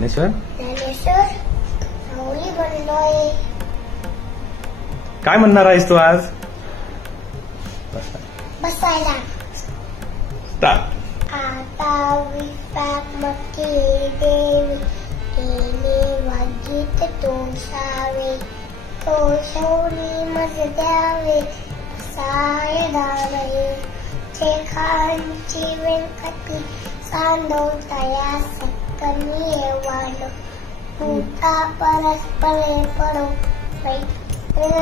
ज्ञानेश्वर ज्ञानेश्वर सावली बनलोय. काय म्हणणार आहेस तू आज? बसायला. स्टार्ट. आता विपाक मक्की देवी केले वाजित तोषावे, तोषवणी मज द्यावे साय दावे. शेखांची व्यंकटी सांडवताया सक्कनी वाढ. भूता परस्परे पडो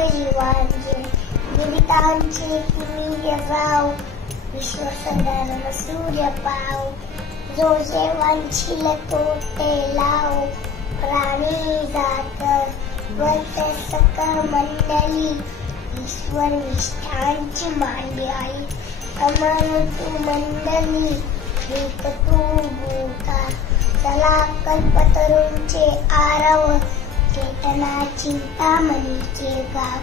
जीवांचे विविधांची तुम्ही राव. विश्वसंधारण सूर्य पाव. जो जेवांची लतोटे लाव. प्राणी जात वर्त सकळ मंडळी. ईश्वर निष्ठांची मांडी आई. अमर तू मंडळी भीत तू भूता. चला कल्पतरूंचे आरव. चेतना चिंतामणीचे गाव.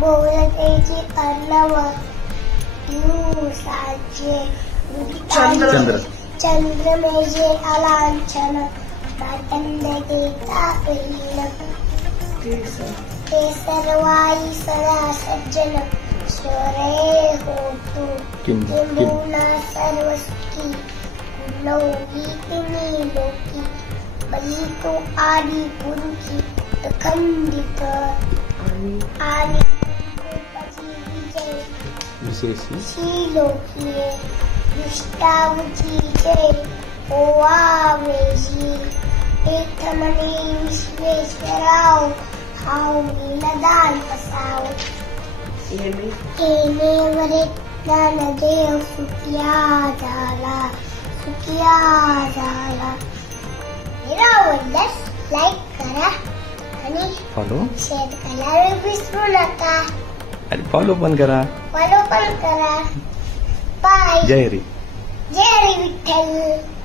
बोलतेचे अर्णव दिवसाचे चंद्रमेजे अलांछन. मातंड देता येईल ते सर्वाई सदा सज्जन. स्वरे होतो किंबहुना सर्व सुखी. लोकी लोकी बली तो आदि पुरुषी. खंडित आणि विजय लोकीये. विष्टावची जय ओवावेजी. एक म्हणे विश्वेश्वराव हाव नीलदान पसाव. येणेवरे ज्ञानदेव सुखिया झाला, सुखिया झाला. आवडल्यास लाईक करा आणि फॉलो शेअर करायला विसरू नका. आणि फॉलो पण करा. फॉलो पण करा. बाय. जय हरी. जय हरी विठ्ठल.